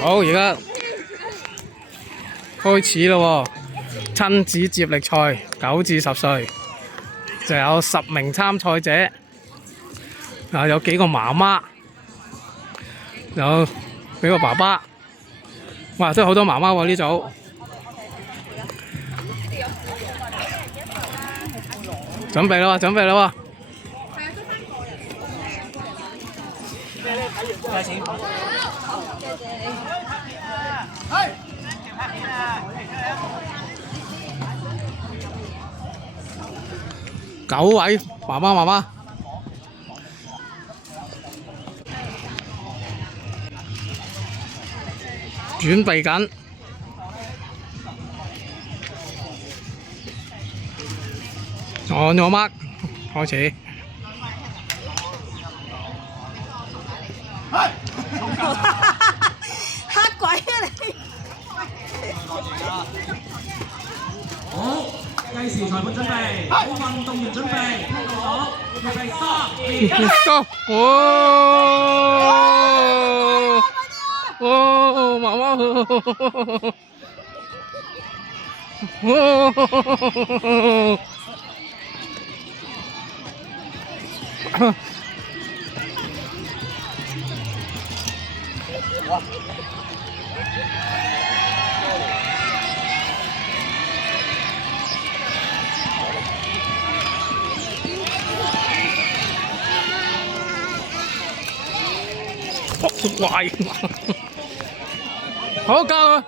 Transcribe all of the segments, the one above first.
好，而家開始咯喎！親子接力賽9至10歲，就有10名參賽者，有幾個媽媽，有幾個爸爸，哇！真係好多媽媽喎呢組。準備啦喎！準備啦喎！9位爸爸媽媽，準備緊。On your mark，開始。嚇鬼啊你！好，計時裁判準備，好運動員準備，好，預備3、2、1。Go！哦，媽媽！怪，好夠。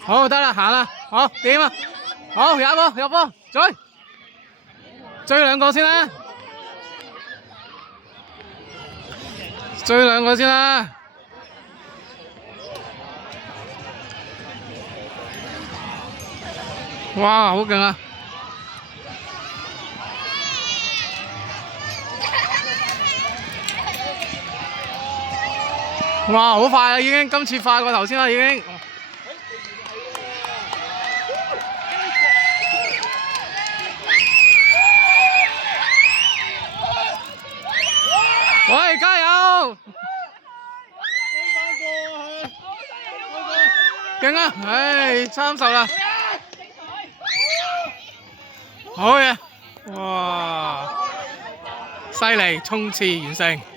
好得啦，行啦，好點啊？好入波，追兩個先啦，追兩個先啦。哇，好勁啊！哇，好快啊！已經今次快過頭先啦，已經。喂，加油！勁啊！唉，30啦。好嘢！哇，犀利，衝刺完成。